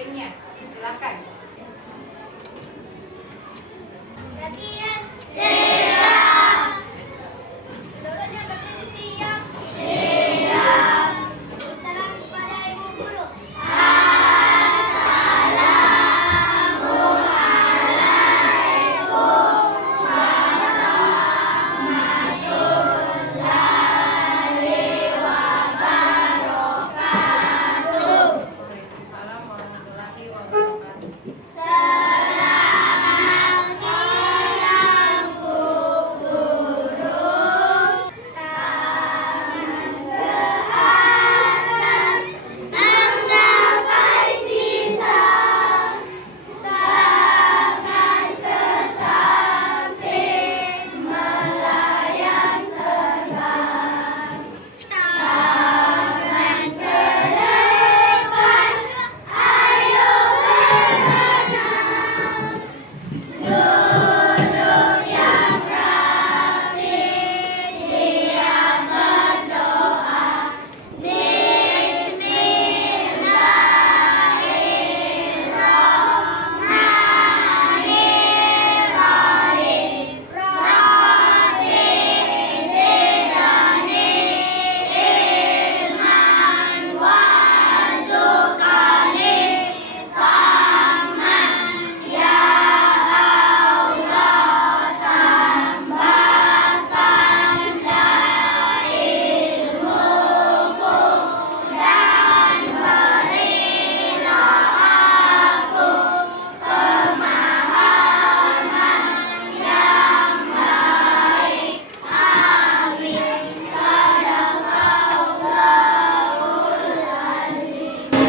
pulpennya. Silakan. Latihan siap. Seluruhnya berdiri siap. Siap. Salam kepada Ibu Guru. Waalaikumsalam warahmatullahi wabarakatuh.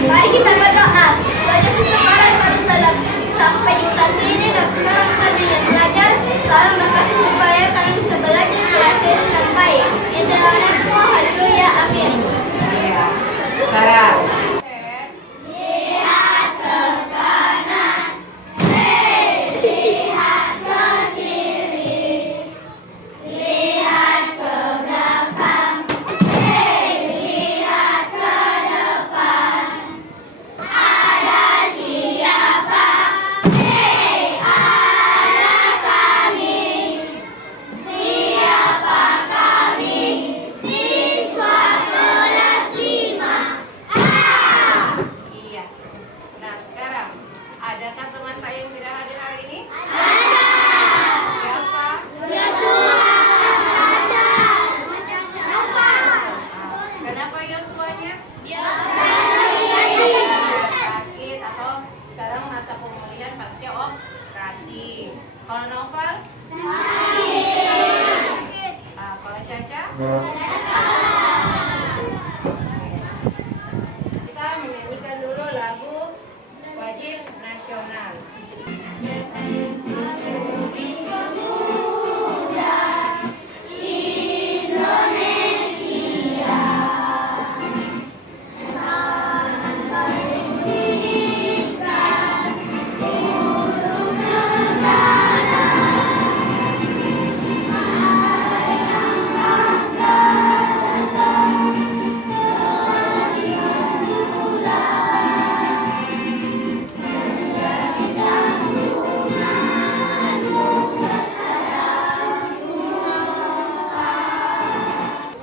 Mari kita berdoa. Banyak seseorang baru dalam sampai di kelas ini dan sekarang kami yang belajar. Tolong berkati supaya kami bisa belajar berhasil dengan baik. Insyaallah, haleluya, amin. Iya. Sekarang. Lihat ke kanan, lihat ke kiri, lihat ke belakang, lihat ke depan. Ada siapa? Ada kami. Siapa kami? Siswa kelas 5. Iya. Nah, sekarang adakah teman tak yang tidak hadir hari ini? Siapa? Kenapa Yosua-nya? Sakit atau sekarang masa pemulihan pasti operasi. Kalau Novel? Kalau Caca? Kita menyanyikan dulu lagu wajib nasional.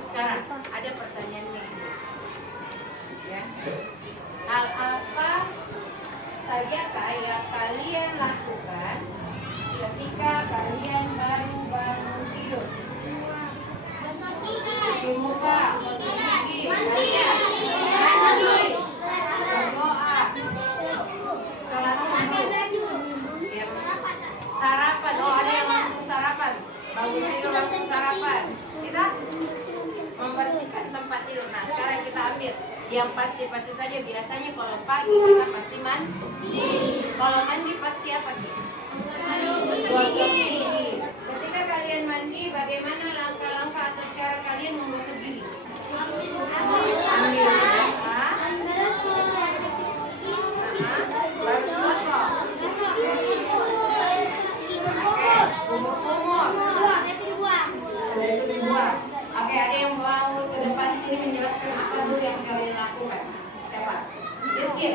Sekarang ada pertanyaan nih. Ya. Hal apa saja yang kalian lakukan ketika kalian baru bangun tidur? Cuci muka, gosok gigi, mandi, berdoa, sholat subuh, ya. Sarapan. Oh, ada yang langsung sarapan. Bangun tidur langsung sarapan. Kita membersihkan tempat tidur. Nah, sekarang kita ambil yang pasti saja. Biasanya kalau pagi kita pasti mandi. Kalau mandi pasti apa nih? Gosok gigi. Ketika kalian mandi, bagaimana langkah-langkah atau cara kalian menggosok gigi? Ambil baru gosok. Kumur-kumur. Ada itu dibuang. Oke, ada yang mau ke depan sini menjelaskan apa dulu yang kalian lakukan? Siapa? Rizky.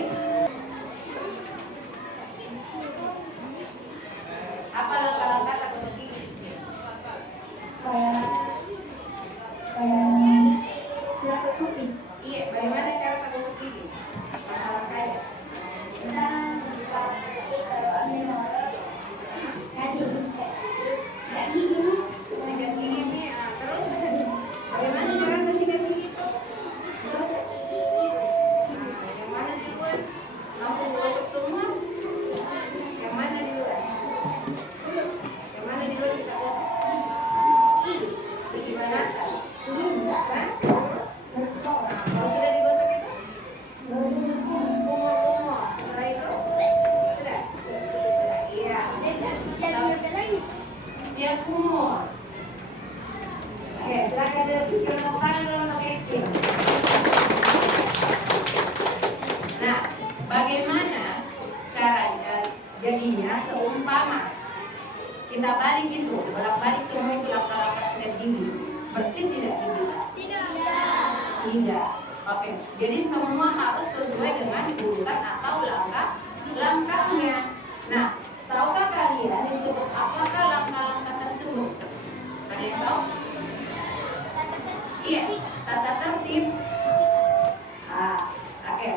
Nah, seumpama kita balik itu, bolak-balik semua itu langkah-langkah sikat gigi, bersih tidak gigi? Tidak. Oke, jadi semua harus sesuai dengan urutan atau langkah-langkahnya. Nah, tahukah kalian disebut apakah langkah-langkah tersebut? Ada yang tahu? Iya, tata tertib. Oke.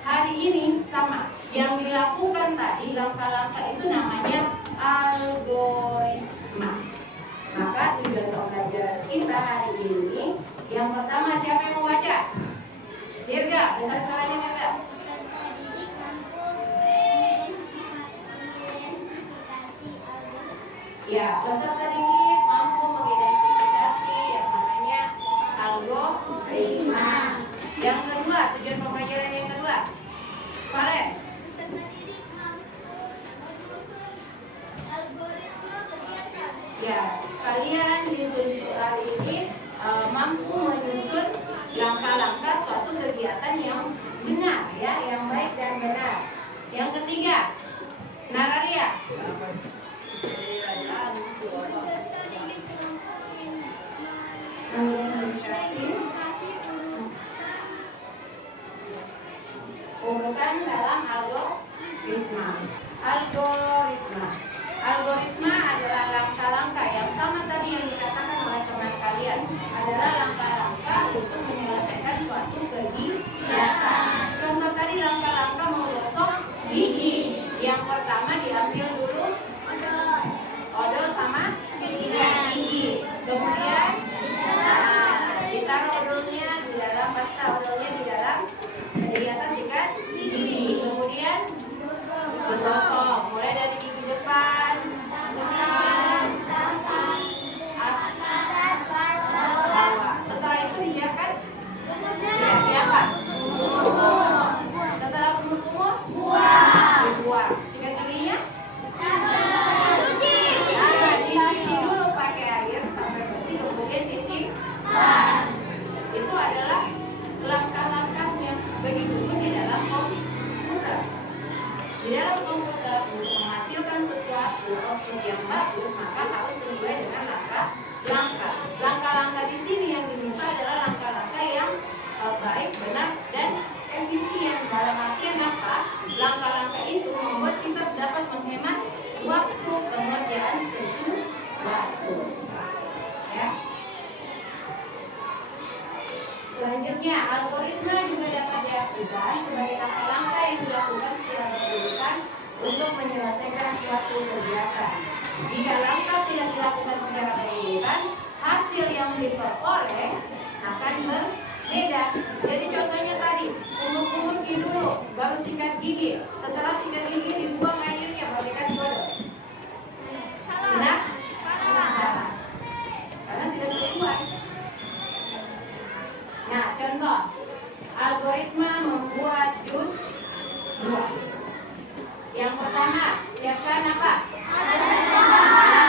Hari ini sama. Yang dilakukan tadi langkah-langkah itu namanya algoritma. Maka tujuan pembelajaran kita hari ini, yang pertama siapa yang mau baca? Dirga, besar suaranya Dirga. Ya, peserta didik mampu mengidentifikasi yang namanya algoritma. Yang kedua, tujuan pembelajaran yang kedua, Valen. Peserta didik mampu menyusun algoritma kegiatan. Ya, kalian dituntut hari ini mampu menyusun langkah-langkah suatu kegiatan yang benar, ya, yang baik dan benar. Yang ketiga, Nararia. Urutan dalam algoritma. Algoritma adalah langkah-langkah yang sama tadi yang dikatakan oleh teman kalian, adalah langkah-langkah untuk menyelesaikan suatu kegiatan. Contoh tadi langkah-langkah menggosok gigi. Yang pertama diambil dulu odol sama sikat gigi. Kemudian ditaruh odolnya di dalam pasta odolnya di atas sikat gigi. Kemudian digosok mulai dari gigi depan, bawah. Setelah itu dibiarkan dibuang. Setelah kumur-kumur dibuang. Sikat giginya dicuci dulu pakai air sampai bersih, kemudian disimpan. Itu adalah langkah-langkahnya. Begitupun di dalam komputer. Di dalam komputer untuk menghasilkan sesuatu output yang bagus, maka harus sesuai dengan langkah-langkah. Langkah-langkah di sini yang diminta adalah langkah-langkah yang baik, benar, dan efisien. Dalam artian apa? Langkah-langkah itu membuat kita dapat menghemat waktu pengerjaan sesuatu. Ya. Selanjutnya, algoritma juga dapat diartikan sebagai langkah-langkah yang dilakukan secara berurutan untuk menyelesaikan suatu kegiatan. Jika langkah tidak dilakukan secara berurutan, hasil yang diperoleh akan berbeda. Jadi contohnya tadi, kumur-kumur gigi dulu, baru sikat gigi. Setelah sikat gigi dibuang airnya, baru dikasih odol. Benar? Salah. Karena tidak sesuai. Nah, contoh algoritma membuat jus buah. Yang pertama, siapkan apa?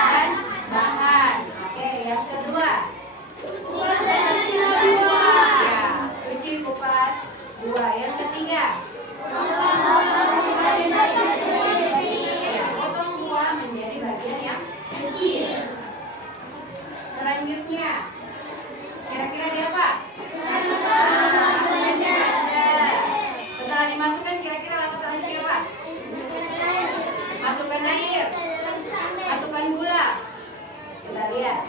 Dan bahan. Oke, yang kedua, ya, cuci kupas buah. Yang ketiga, ya, potong buah menjadi bagian yang kecil. Selanjutnya, kira-kira dia apa? Setelah dimasukkan, kira-kira langkah selanjutnya apa? Masukkan air, masukkan gula. Kita lihat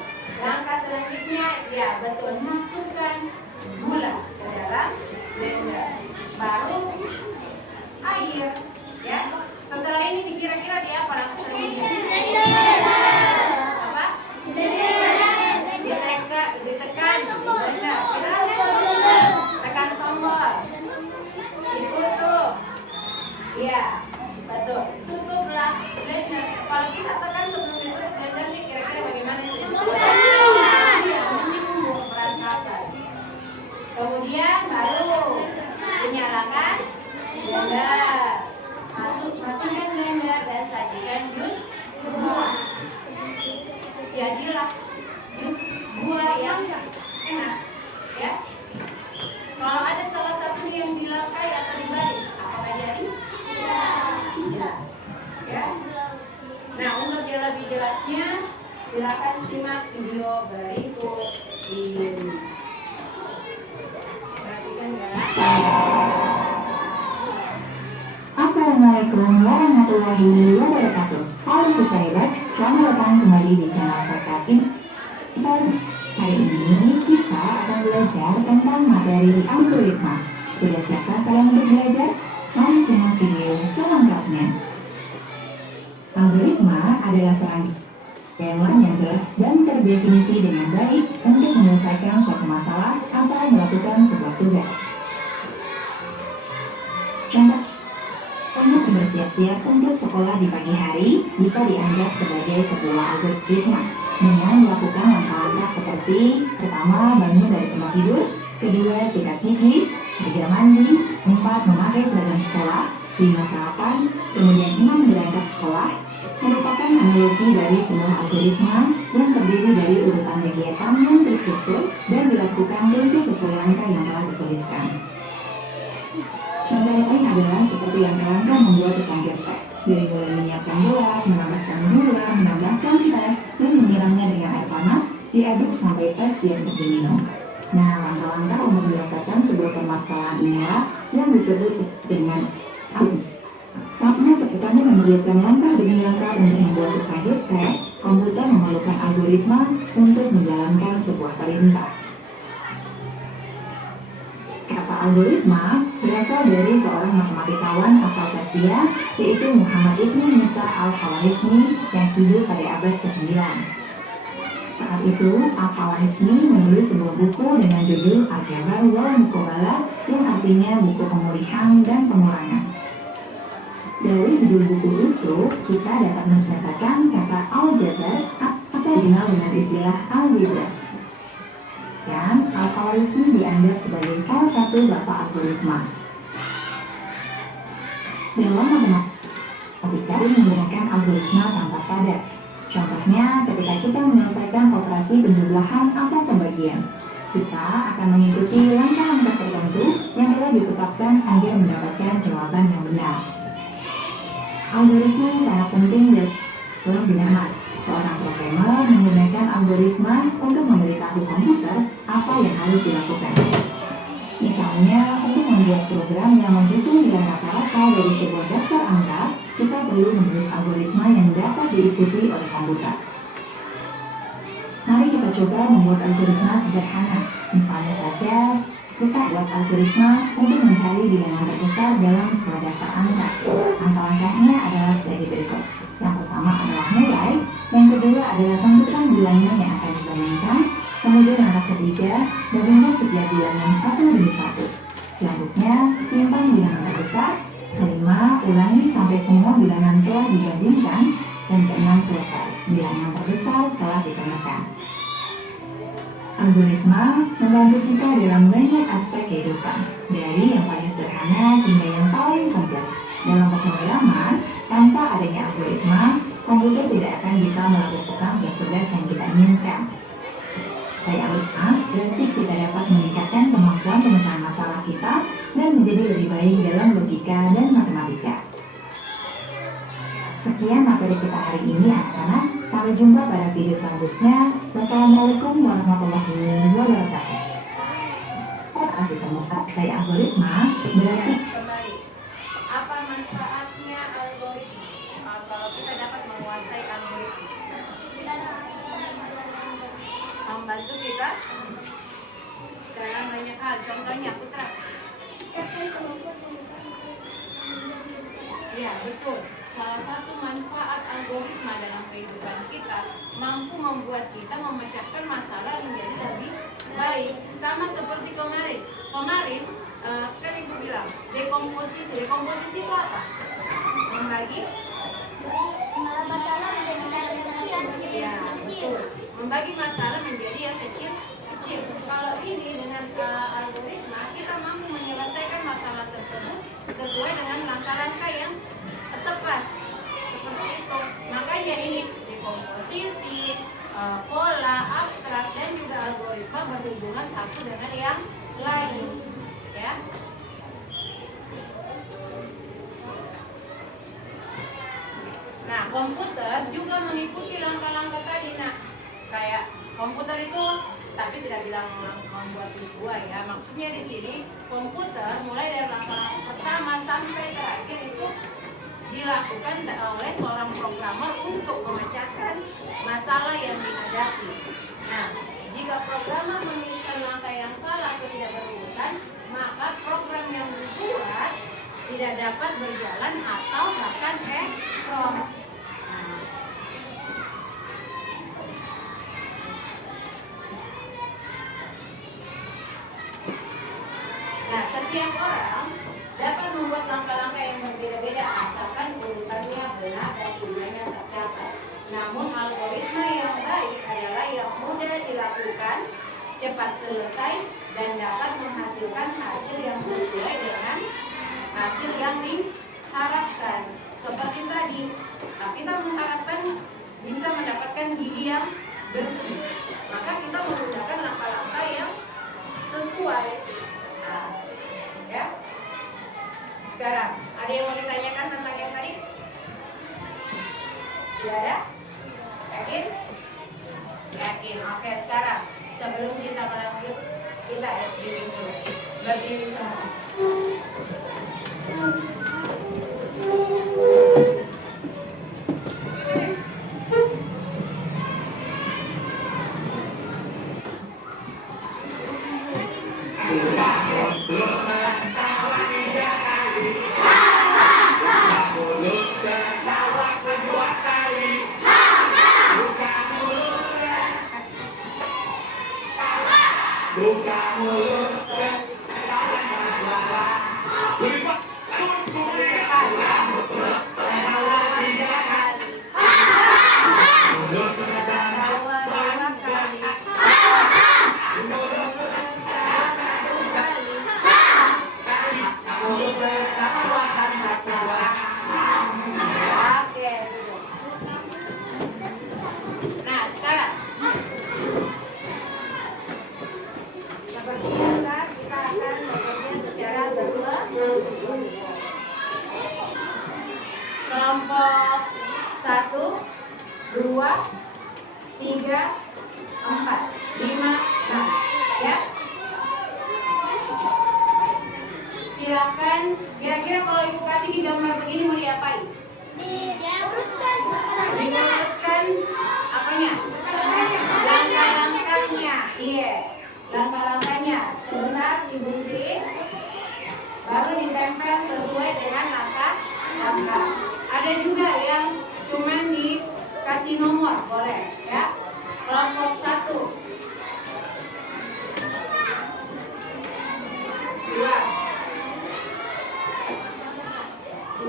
langkah selanjutnya, ya betul, masukkan gula ke dalam blender, baru air. Ya, setelah ini dikira-kira dia apa langkah selanjutnya? Apa? Ditekan, blender. Tekan tombol, ditutup. Iya, betul. Tutuplah blender. Kalau kita tekan sebelum ditutup blendernya, kira-kira bagaimana? Iya, menyinggung perangkatan. Kemudian baru dinyalakan blender. Matikan blender dan sajikan jus buah. Jadilah jus buah yang enak, ya. Kalau ada salah satu yang dilangkai atau dibalik, apakah jadi? Tidak. Assalamualaikum warahmatullahi wabarakatuh. Halo sahabat, selamat datang kembali di channel saya ini. Hari ini kita akan belajar tentang materi algoritma. Sudah siapkah kalian untuk belajar? Mari simak video selengkapnya. Algoritma adalah serangkaian yang jelas dan terdefinisi dengan baik untuk menyelesaikan suatu masalah atau melakukan sebuah tugas. Contoh bersiap-siap untuk sekolah di pagi hari bisa dianggap sebagai sebuah algoritma dengan melakukan langkah-langkah seperti pertama, bangun dari tempat tidur, kedua, sikat gigi, ketiga, mandi, 4, memakai seragam sekolah, 5, sarapan, kemudian 6, berangkat sekolah, merupakan analogi dari sebuah algoritma yang terdiri dari urutan kegiatan yang terstruktur dan dilakukan tentu sesuai langkah yang telah dituliskan. Contoh yang lain adalah seperti langkah-langkah membuat secangkir teh, dari mulai menyiapkan gelas, menambahkan gula, menambahkan teh, dan menyiramnya dengan air panas, diaduk sampai teh siap untuk diminum. Nah, langkah-langkah untuk menyelesaikan sebuah permasalahan inilah yang disebut dengan saatnya sekitarnya memerlukan langkah demi langkah untuk membuat secangkir teh, komputer memerlukan algoritma untuk menjalankan sebuah perintah. Kata algoritma berasal dari seorang matematikawan asal Persia, yaitu Muhammad Ibn Musa al-Khwarizmi yang hidup pada abad ke-9. Saat itu, al-Khwarizmi menulis sebuah buku dengan judul Al-Jabar wal Muqabalah, yang artinya buku pemulihan dan pengurangan. Dari judul buku itu, kita dapat mendapatkan kata aljabar atau dikenal dengan istilah algebra. Dan al-Khwarizmi dianggap sebagai salah satu bapak algoritma. Dalam matematika menggunakan algoritma tanpa sadar. Contohnya, ketika kita menyelesaikan operasi penjumlahan atau pembagian, kita akan mengikuti langkah-langkah tertentu yang telah ditetapkan agar mendapatkan jawaban yang benar. Algoritma sangat penting dalam bidang seorang programmer menggunakan algoritma untuk memberitahu komputer apa yang harus dilakukan. Misalnya, untuk membuat program yang menghitung nilai rata-rata dari sebuah daftar angka, kita perlu menulis algoritma yang dapat diikuti oleh komputer. Mari kita coba membuat algoritma sederhana. Misalnya saja, kita buat algoritma untuk mencari bilangan terbesar dalam sebuah daftar angka. Langkah-langkahnya adalah sebagai berikut. Yang pertama adalah mulai, yang kedua adalah tentukan bilangan yang akan dibandingkan, kemudian langkah ketiga, gabungkan setiap bilangan satu demi satu. Selanjutnya, simpan bilangan terbesar, kelima, ulangi sampai semua bilangan telah dibandingkan, dan keenam, selesai. Bilangan terbesar telah ditemukan. Algoritma membantu kita dalam banyak aspek kehidupan, dari yang paling sederhana hingga yang paling kompleks. Dalam pemrograman, tanpa adanya algoritma, komputer tidak akan bisa melakukan tugas-tugas yang kita inginkan. Saya algoritma berarti kita dapat meningkatkan kemampuan pemecahan masalah kita dan menjadi lebih baik dalam logika dan matematika. Sekian materi kita hari ini anak-anak. Sampai jumpa pada video selanjutnya. Wassalamualaikum warahmatullahi wabarakatuh. Kalau ditemukan saya algoritma berarti Kembali, apa manfaatnya algoritma kalau kita dapat menguasai algoritma? Membantu kita dalam banyak hal. Contohnya, Putra. Ya, betul. Salah satu manfaat algoritma dalam kehidupan kita mampu membuat kita memecahkan masalah menjadi lebih baik. Sama seperti kemarin. Kan Ibu bilang dekomposisi. Dekomposisi itu apa? Membagi Masalah menjadi kecil. ya, betul. Membagi masalah menjadi yang kecil-kecil. Kalau ini dengan algoritma, kita mampu menyelesaikan masalah tersebut sesuai dengan langkah-langkah yang tepat. Seperti itu. Makanya ini dekomposisi, pola, abstrak, dan juga algoritma berhubungan satu dengan yang lain. Ya. Nah, komputer juga mengikuti langkah-langkah tadi. Nah, kayak komputer itu, tapi tidak bilang membuat sebuah ya. Maksudnya di sini komputer mulai dari langkah pertama sampai terakhir itu dilakukan oleh seorang programmer untuk memecahkan masalah yang dihadapi. Nah, jika programmer menuliskan langkah yang salah atau tidak berurutan, maka program yang dibuat tidak dapat berjalan atau bahkan error. Nah, setiap orang dapat membuat langkah-langkah yang berbeda-beda asalkan urutannya benar dan tujuannya tercapai. Namun algoritma yang baik adalah yang mudah dilakukan, cepat selesai, dan dapat menghasilkan hasil yang sesuai dengan hasil yang diharapkan. Seperti tadi, kita mengharapkan bisa mendapatkan gigi yang bersih, maka kita menggunakan langkah-langkah yang sesuai. Nah, ya. Sekarang, ada yang mau ditanyakan tentang yang tadi? Tidak ada? Yakin? Yakin. Oke, sekarang sebelum kita lanjut, kita SBB dulu. Berdiri semua. Buka mulut dan katakan masalah. Lipat tubuh dengan mulut tawa 3 kali. Mulut tawa 2 kali. Mulut tawa 1 kali. Mulut tawa tanpa suara. Oke. Nah, sekarang seperti biasa kita akan bekerja secara berdua. Kelompok 1, 2, 3, 4, 5, 6. Ya. Silakan. Kira-kira kalau ibu kasih di gambar begini mau diapain? Diurutkan apanya? Langkah-langkahnya. Iya. Langkah-langkahnya. Sebentar dibuntuin, baru ditempel sesuai dengan langkah-langkah. Ada juga yang cuman dikasih nomor, boleh ya. Kelompok 1, 2,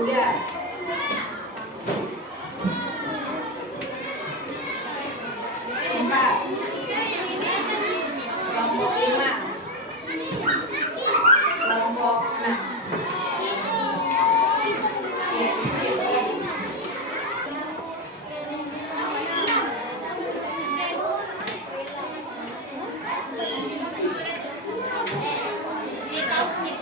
3, 4, kelompok 5, kelompok 6. Ini tahu sih.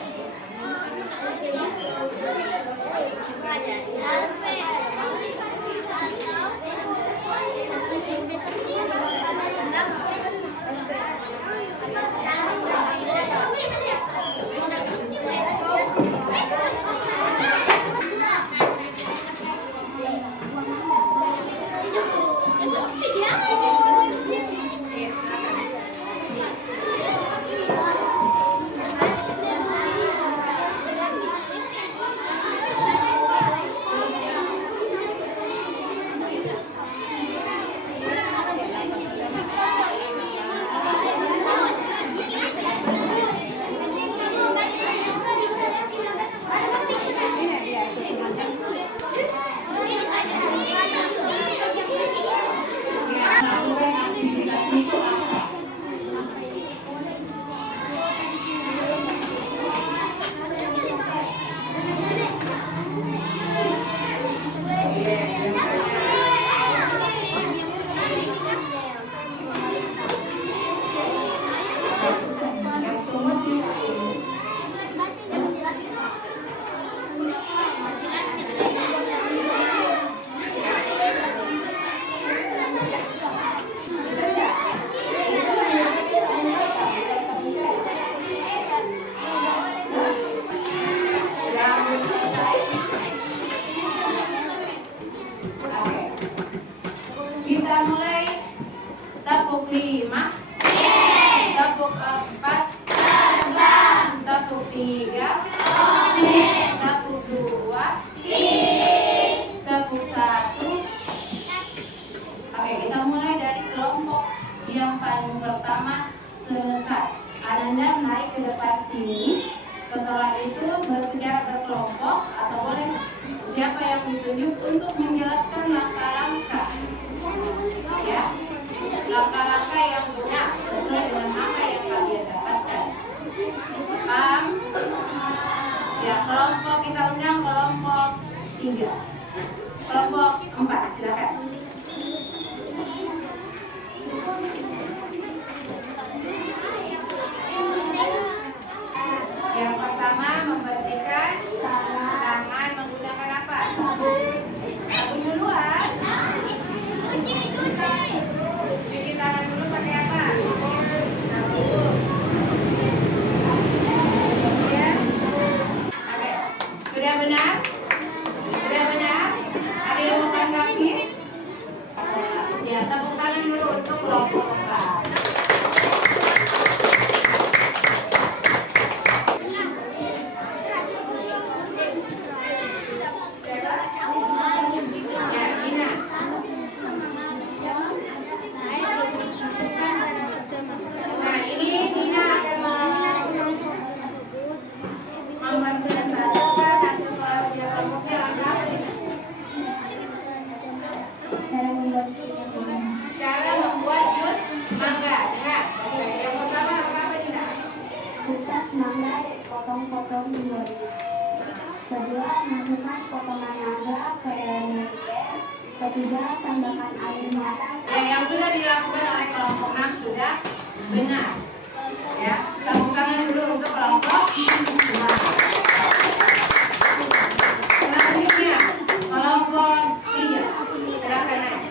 siapa yang ditunjuk untuk menjelaskan langkah-langkah, ya, langkah-langkah yang benar sesuai dengan apa yang kalian dapatkan. Paham? Ya, kelompok kita undang kelompok 3, kelompok 4, silakan. Yang pertama, membersihkan tangan menggunakan apa? Sabun duluan. Cuci tangan dulu pakai apa? Sabun. Ya. Oke. Sudah benar? Sudah benar? Ada yang mau tanggapi? Ya, tepuk tangan dulu untuk kelompok 4. Nah, ini Nina akan mempresentasikan hasil pelajaran kelompoknya langkah apa ini? Cara membuat jus mangga. Dengar. Yang pertama apa Nina? Kupas mangga, potong-potong bulat. Kedua, masukkan potongan mangga ke dalam ember. Ketiga, tambahkan air matang. Ya, yang sudah dilakukan oleh kelompok 6 sudah benar. Ya, tepuk tangan dulu untuk kelompok 2. Selanjutnya, kelompok 3. Silakan naik.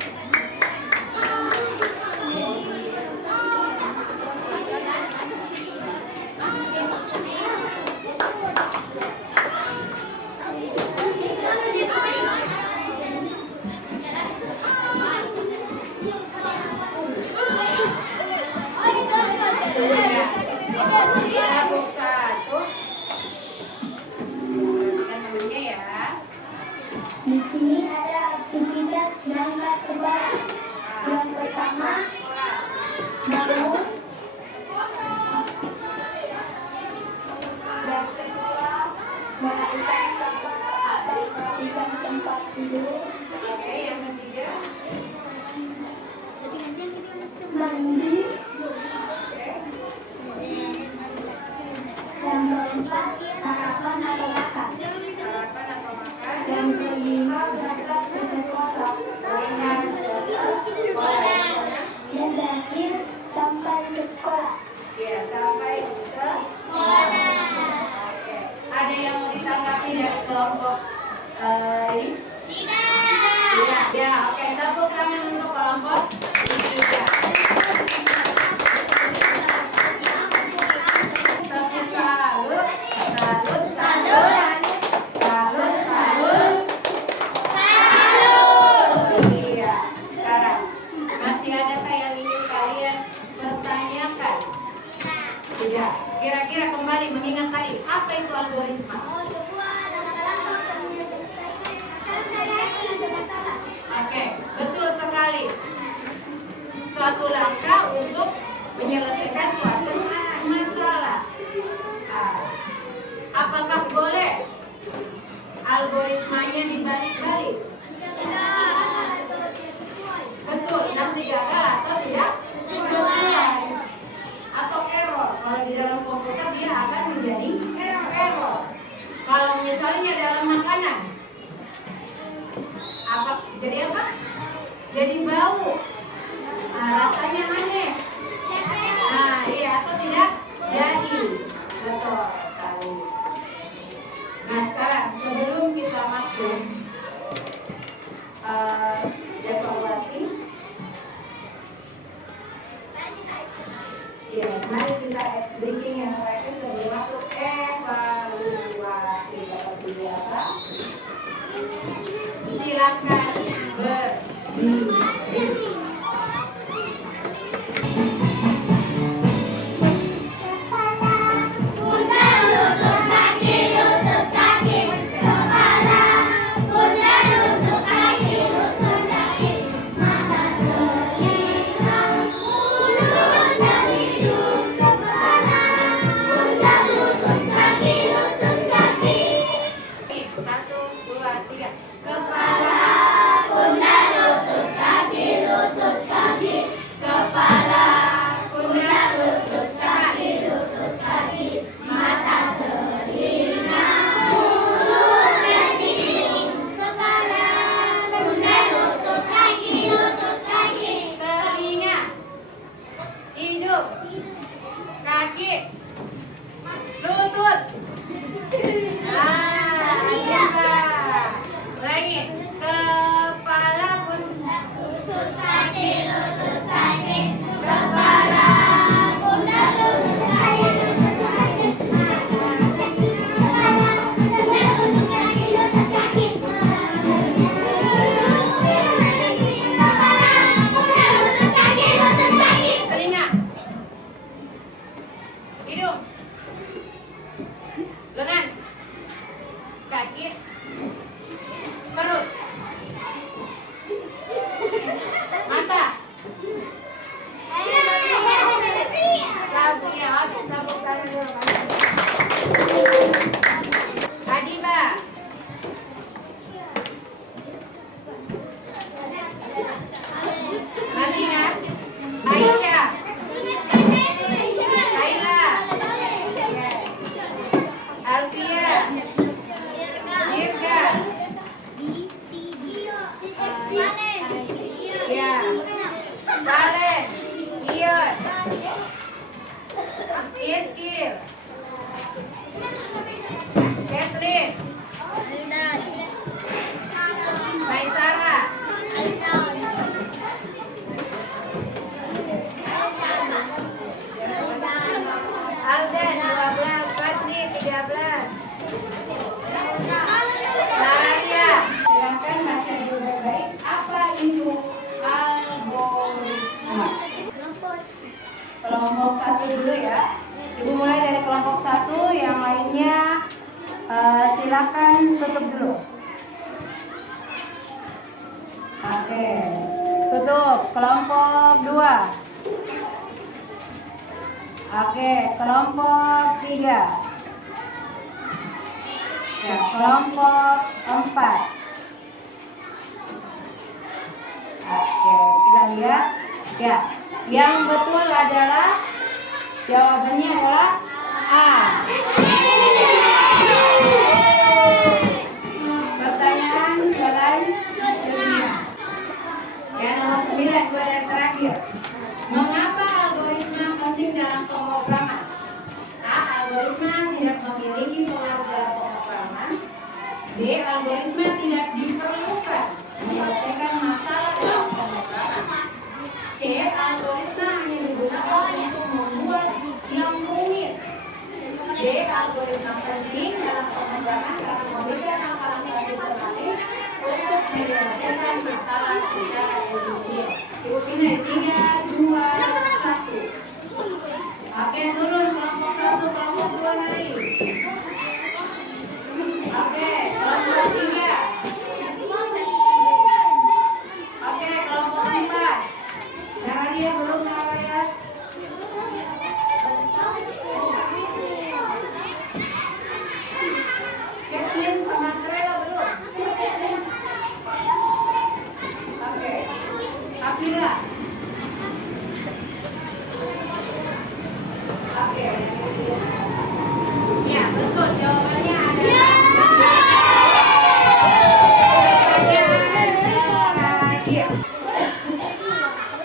Kelompok 1. Dan temennya ya. Di sini ada aktivitas berangkat sekolah. Yang pertama, bangun. Yang kedua, merapikan tempat tidur. Oke, yang ketiga. Mandi. Yang keempat, sarapan atau makan. Sarapan atau makan. Yang kelima, berangkat ke sekolah. Dan terakhir, sampai ke sekolah. Ya, sampai ke Oke. Ada yang mau ditanggapi dari kelompok ini? Tidak. Ya, oke. Tepuk tangan untuk kelompok 3. Tepuk salut. Iya. Sekarang masih adakah yang ingin kalian pertanyakan? Tidak. Kira-kira kembali mengingat tadi, apa itu algoritma? Oke, betul sekali. Suatu langkah untuk menyelesaikan suatu masalah. Ah, apakah boleh algoritmanya dibalik-balik? Betul, nanti gagal atau tidak sesuai atau error. Kalau di dalam komputer dia akan menjadi error. Kalau misalnya dalam makanan, apa jadi apa? Jadi bau. Nah, rasanya aneh. Nah, iya atau tidak? Jadi betul sekali. Nah, sekarang sebelum kita masuk evaluasi, ya, mari kita breaking yang terakhir sebelum masuk evaluasi seperti biasa. Silakan berdiri. kelompok 2. Oke, kelompok 3. Ya, kelompok 4. Oke, kita lihat. Ya, yang betul adalah jawabannya adalah A. Pertanyaan selanjutnya. Ya, nomor 9, dua dari terakhir. Mengapa algoritma penting dalam pemrograman? A. Algoritma tidak memiliki pengaruh dalam pemrograman. B. Algoritma tidak diperlukan menyelesaikan masalah dalam pemrograman. C. Algoritma hanya digunakan untuk membuat yang rumit. D. Algoritma penting dalam pemrograman karena memberikan langkah-langkah sistematis untuk menyelesaikan masalah secara efisien. Ibu pilih 3, 2, 1. Oke, turun kelompok 1, kelompok 2 naik. Oke, kelompok 3. Oke, kelompok 4. Nadia belum Nadia. Kevin sama Trela belum. Oke, Afira. Oke. Ya, betul jawabannya adalah Nadia.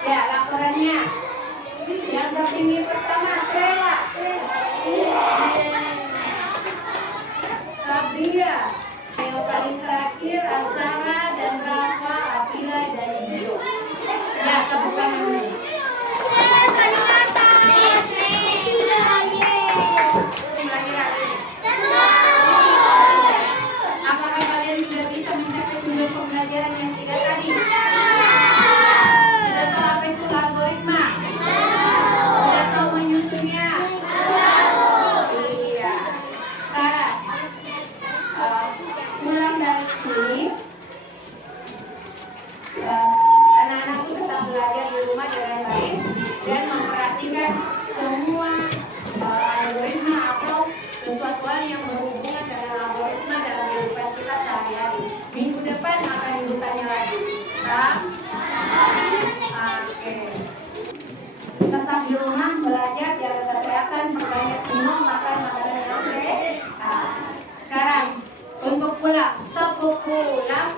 Ya, laporannya. Yang tertinggi pertama Trela. Sabria. Yang paling terakhir Azara dan Rafa, Afila dan Dio. Ya, tepuk tangan dulu. Apakah kalian sudah bisa mencapai tujuan pembelajaran yang 3 tadi? Sudah tahu apa itu algoritma? Sudah tahu menyusunnya? Iya. Sekarang pulang dari sini, anak-anakku tetap belajar di rumah dan lain-lain dan memperhatikan semua algoritma atau sesuatu hal yang berhubungan dengan algoritma dalam kehidupan kita sehari-hari. Minggu depan akan ditanya lagi. Oke. Tetap di rumah belajar, jaga kesehatan, perbanyak minum, makan makanan yang sehat. Sekarang untuk pulang, tepuk pulang.